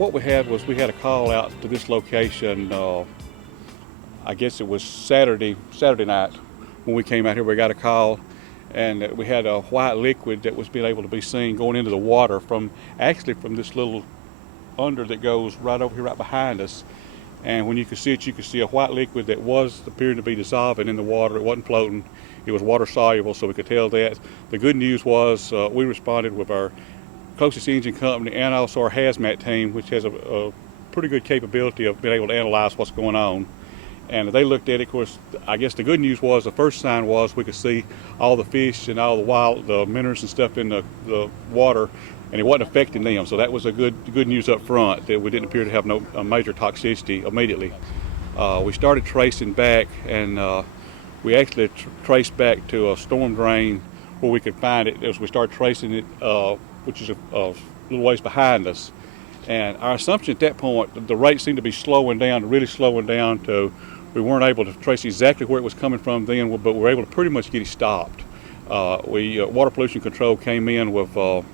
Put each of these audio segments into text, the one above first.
What we had was we had a call out to this location, I guess it was Saturday night when we came out here. We got a call and we had a white liquid that was being able to be seen going into the water from this little under that goes right over here right behind us. And when you could see it, you could see a white liquid that was appearing to be dissolving in the water. It wasn't floating. It was water soluble, so we could tell that. The good news was we responded with our closest engine company and also our hazmat team, which has a pretty good capability of being able to analyze what's going on. And they looked at it. Of course, I guess the good news was the first sign was we could see all the fish and all the minnows and stuff in the water, and it wasn't affecting them. So that was a good news up front, that we didn't appear to have no major toxicity immediately. We started tracing back, and we actually traced back to a storm drain where we could find it. As we started tracing it, which is a little ways behind us. And our assumption at that point, the rate seemed to be slowing down, really slowing down to we weren't able to trace exactly where it was coming from then, but we were able to pretty much get it stopped. Water Pollution Control came in with a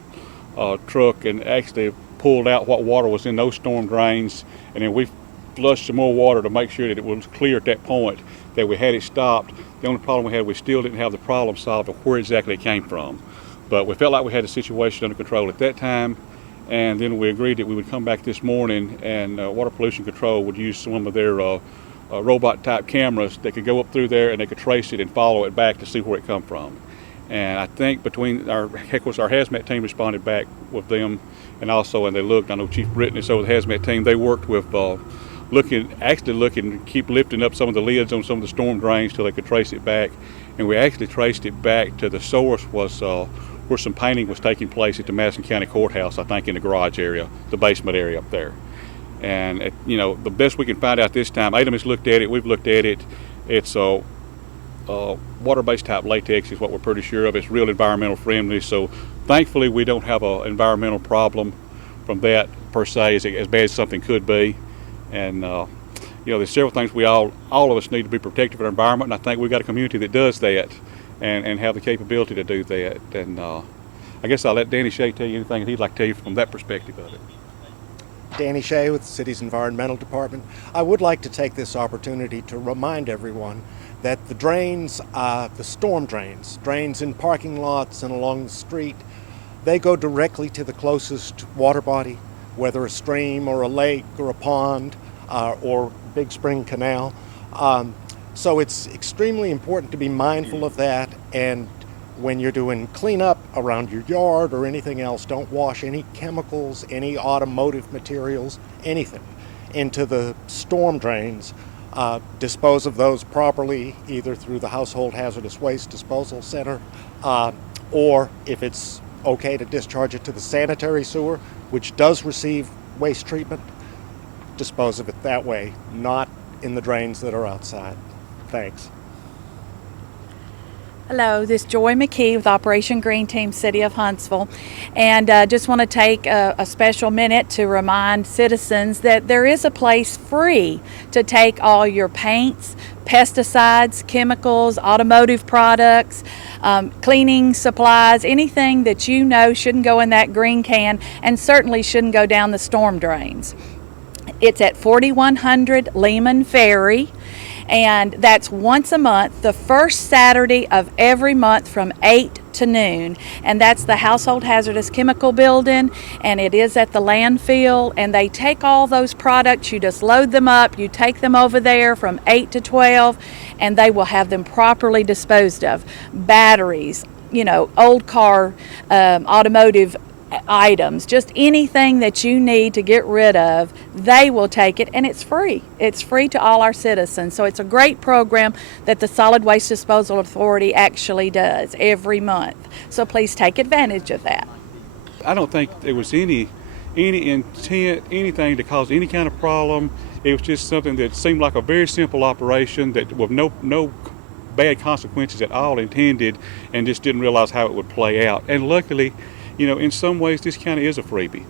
truck and actually pulled out what water was in those storm drains, and then we flushed some more water to make sure that it was clear at that point that we had it stopped. The only problem we had, we still didn't have the problem solved of where exactly it came from. But we felt like we had the situation under control at that time, and then we agreed that we would come back this morning and Water Pollution Control would use some of their robot type cameras that could go up through there and they could trace it and follow it back to see where it come from. And I think between our hazmat team responded back with them, and they looked, I know Chief Brittany, so the hazmat team, they worked with looking, keep lifting up some of the lids on some of the storm drains till they could trace it back. And we actually traced it back to the source was where some painting was taking place at the Madison County Courthouse, I think in the garage area, the basement area up there. And the best we can find out this time, Adam has looked at it, we've looked at it, it's water-based type latex is what we're pretty sure of. It's real environmental friendly, so thankfully we don't have an environmental problem from that per se, as bad as something could be. And there's several things all of us need to be protective of our environment, and I think we've got a community that does that and have the capability to do that. And I guess I'll let Danny Shea tell you anything he'd like to tell you from that perspective of it. Danny Shea with the city's environmental department. I would like to take this opportunity to remind everyone that the drains, the storm drains in parking lots and along the street, they go directly to the closest water body, whether a stream or a lake or a pond or big spring canal. So it's extremely important to be mindful of that, and when you're doing cleanup around your yard or anything else, don't wash any chemicals, any automotive materials, anything into the storm drains. Dispose of those properly, either through the Household Hazardous Waste Disposal Center, or if it's okay to discharge it to the sanitary sewer, which does receive waste treatment, dispose of it that way, not in the drains that are outside. Thanks. Hello, this is Joy McKee with Operation Green Team, City of Huntsville, and just want to take a special minute to remind citizens that there is a place free to take all your paints, pesticides, chemicals, automotive products, cleaning supplies, anything that you know shouldn't go in that green can and certainly shouldn't go down the storm drains. It's at 4100 Lehman Ferry. And that's once a month, the first Saturday of every month from 8 to noon. And that's the Household Hazardous Chemical Building, and it is at the landfill. And they take all those products, you just load them up, you take them over there from 8 to 12, and they will have them properly disposed of. Batteries, old car, automotive items, just anything that you need to get rid of, they will take it, and it's free. It's free to all our citizens. So it's a great program that the Solid Waste Disposal Authority actually does every month. So please take advantage of that. I don't think there was any intent, anything to cause any kind of problem. It was just something that seemed like a very simple operation that with no bad consequences at all intended, and just didn't realize how it would play out. And luckily, in some ways, this county is a freebie.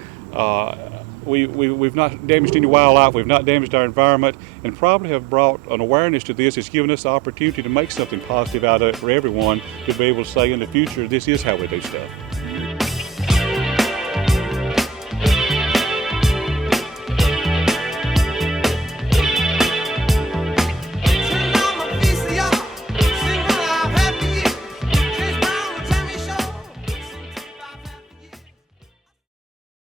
We've not damaged any wildlife, we've not damaged our environment, and probably have brought an awareness to this. It's given us the opportunity to make something positive out of it for everyone to be able to say in the future, this is how we do stuff.